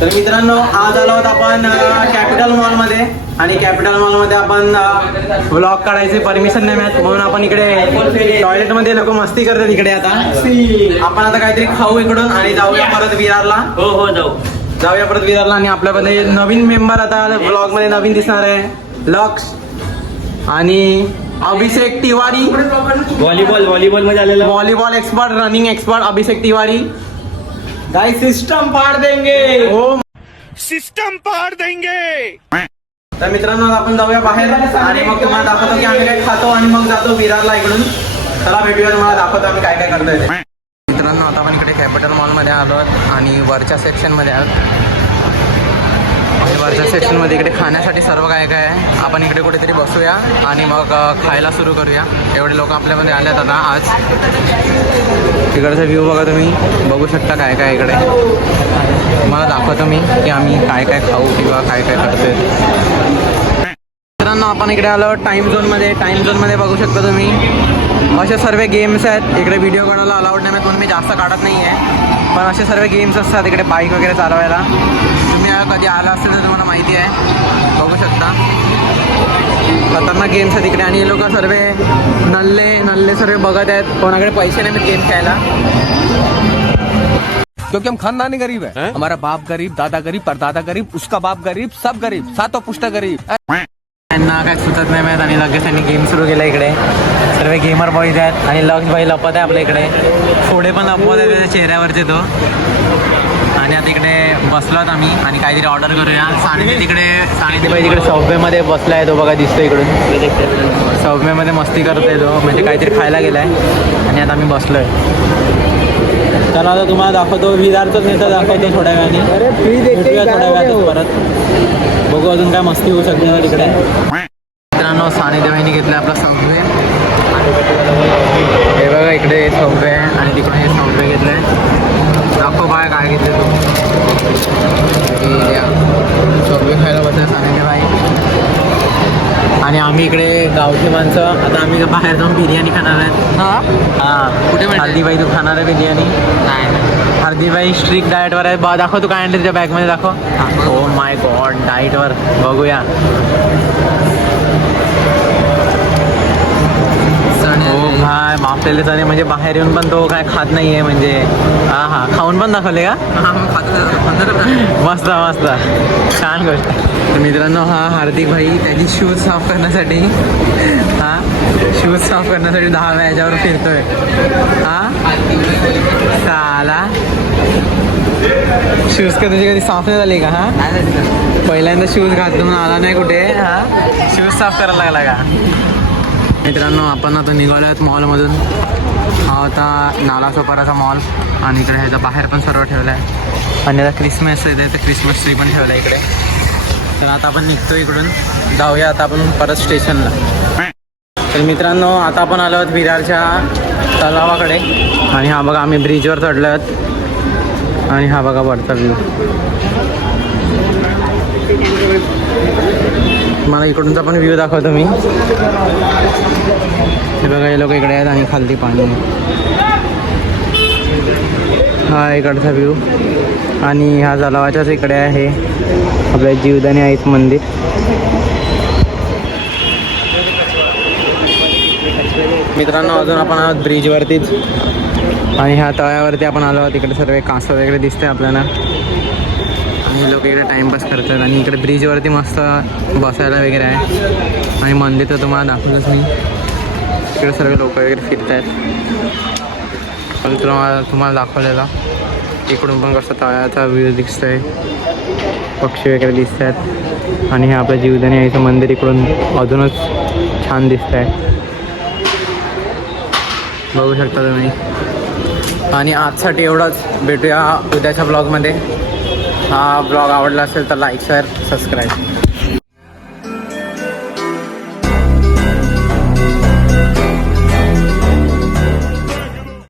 तर मित्रांनो आज आलो आहोत आपण कॅपिटल मॉलमध्ये आणि कॅपिटल मॉलमध्ये आपण व्लॉग काढायचे परमिशन नाही मिळत म्हणून आपण इकडे टॉयलेटमध्ये लोक मस्ती करतात इकडे. आता आपण आता काहीतरी खाऊ इकडून आणि जाऊया परत विरारला. हो जाऊया परत विरारला. आणि आपल्यामध्ये नवीन मेंबर आता व्लॉग मध्ये नवीन दिसणार आहे, लक्ष आणि अभिषेक तिवारी. व्हॉलीबॉल मध्ये आलेला volleyball expert, running expert Abhishek Tiwari. Guys system फाड़ देंगे. हो सिस्टम फाड़ देंगे. तर मित्रांनो आपण जाऊया बाहेर आणि मग तुम्हाला दाखवतो की आम्ही काय खातो आणि मग जातो विरारला इकडून. चला भेटूया, तुम्हाला दाखवतो आम्ही काय काय करतोय. मित्रांनो आता आपण इकडे कॅपिटल मॉलमध्ये आलो आणि वरच्या सेक्शनमध्ये आहोत. आणि वरच्या सेक्शनमध्ये इकडे खाण्यासाठी सर्व काय काय आहे. आपण इकडे कुठेतरी बसूया आणि मग खायला सुरू करूया. एवढे लोक आपल्यामध्ये आले आहेत आता आज. तिकडचा व्ह्यू बघा, तुम्ही बघू शकता काय काय इकडे. मला दाखवतो मी की आम्ही काय काय खाऊ किंवा काय काय करतोय. मित्रांनो आपण इकडे आलो टाईम झोनमध्ये. टाईम झोनमध्ये बघू शकता तुम्ही असे सर्व गेम्स आहेत. इकडे व्हिडिओ काढायला अलाउड नाही म्हणून मी जास्त काढत नाही आहे, पण असे सर्व गेम्स असतात इकडे बाईक वगैरे चालवायला. तुम्ही कधी आला असेल तर तुम्हाला माहिती आहे, बघू शकता खतरनाक गेम्स आहेत इकडे. आणि हे लोक सर्व नल्ले सर्व बघत आहेत. कोणाकडे पैसे नाही गेम खेळायला, क्योंकि हम खानदानी गरीब है. हमारा बाप गरीब, दादा गरीब, परदादा गरीब, उसका बाप गरीब, सब गरीब, सातों पुश्ता गरीब. त्यांना काय सुचत नाही माहीत आणि लगेच त्यांनी गेम सुरू केला इकडे. सर्व गेमर बॉईज आहेत आणि लक्ष बाई लपत आहे आपल्या इकडे. थोडे पण लपवत आहे त्याच्या चेहऱ्यावरचे तो. आणि आता इकडे बसलोत आम्ही आणि काहीतरी ऑर्डर करूया. सानिधी बाई तिकडे सबवेमध्ये बसला आहे तो, बघा दिसतो इकडून. सबवेमध्ये मस्ती करतोय तो, म्हणजे काहीतरी खायला गेलाय. आणि आता आम्ही बसलोय. चला आता तुम्हाला दाखवतो विरारचंच नेता दाखवतो थोड्या वेळाने. भेटूया थोड्या वेळात परत, बघू अजून काय मस्ती होऊ शकते ना तिकडे. मित्रांनो सानिधी बाईंनी घेतलं आपला सबवे. हे बघा इकडे सबवे आहे आणि तिकडे हे सबवे घेतलं आहे. दाखव बाय काय घेतले तू. सबवे खायला बसले सानिधी बाई. आणि आम्ही इकडे गावठी माणसं. आता आम्ही बाहेर जाऊन बिर्याणी खाणार आहेत. हां कुठे हल्दीबाई तू खाणार आहे बिर्याणी? नाही, हल्दीबाई स्ट्रिक्ट डाएटवर आहे. दाखव तू काय आणलं तुझ्या बॅगमध्ये, दाखव. ओ माय गॉड, डाएटवर. बघूया. हो भाई बापलेले चणे, म्हणजे बाहेर येऊन पण तो काय खात नाही आहे. म्हणजे हां खाऊन पण दाखवले का? मस्त मस्त, छान गोष्ट. तर मित्रांनो हा हार्दिक भाई त्याची शूज साफ करण्यासाठी शूज साफ करण्यासाठी 10 वेळा याच्यावर फिरतोय. साला शूज कधी साफ नाही झाली का? पहिल्यांदा शूज घातलं म्हणून आला नाही कुठे. शूज साफ करायला लागला का? मित्रांनो आपण आता निघालो आहेत मॉलमधून. हा होता नालासोपाराचा मॉल आणि इकडे ह्याचा बाहेर पण सर्व ठेवलं आहे. आणि आता क्रिसमस आहे तर क्रिसमस ट्री पण ठेवलं आहे इकडे. तर आता आपण निघतो इकडून, जाऊया आता आपण परत स्टेशनला. तर मित्रांनो आता आपण आलो आहोत विरारच्या तलावाकडे. आणि हा बघा आम्ही ब्रिजवर चढलो आहोत. आणि हा बघा वरचा व्ह्यू. मला इकडूनचा पण व्ह्यू दाखवतो मी. हे बघा हे लोक इकडे आहेत आणि खालती पाणी. हा इकडचा व्ह्यू. आणि ह्या तलावाच्याच इकडे आहे आपल्या जीवदानी आईचं मंदिर. मित्रांनो अजून आपण आहोत ब्रिजवरतीच. आणि ह्या तळ्यावरती आपण आलो आहोत. इकडे सर्व कासव वगैरे दिसते आपल्याला. आणि लोक इकडे टाईमपास करतात. आणि इकडे ब्रिजवरती मस्त बसायला वगैरे आहे. आणि मंदिर तर तुम्हाला दाखवलंच मी. इकडे सर्व लोक वगैरे फिरत आहेत. पण तुम्हाला दाखवलेला इकडून पण कसं तळ्याचा व्ह्यू दिसतो आहे. पक्षी वगैरे दिसत आहेत. आणि हे आपलं जीवदानी आईचं मंदिर इकडून अजूनच छान दिसत आहे, बघू शकता तुम्ही. आणि आजसाठी एवढंच. भेटूया उद्याच्या ब्लॉगमध्ये. हा ब्लॉग आवडला असेल तर लाईक शेअर सबस्क्राईब.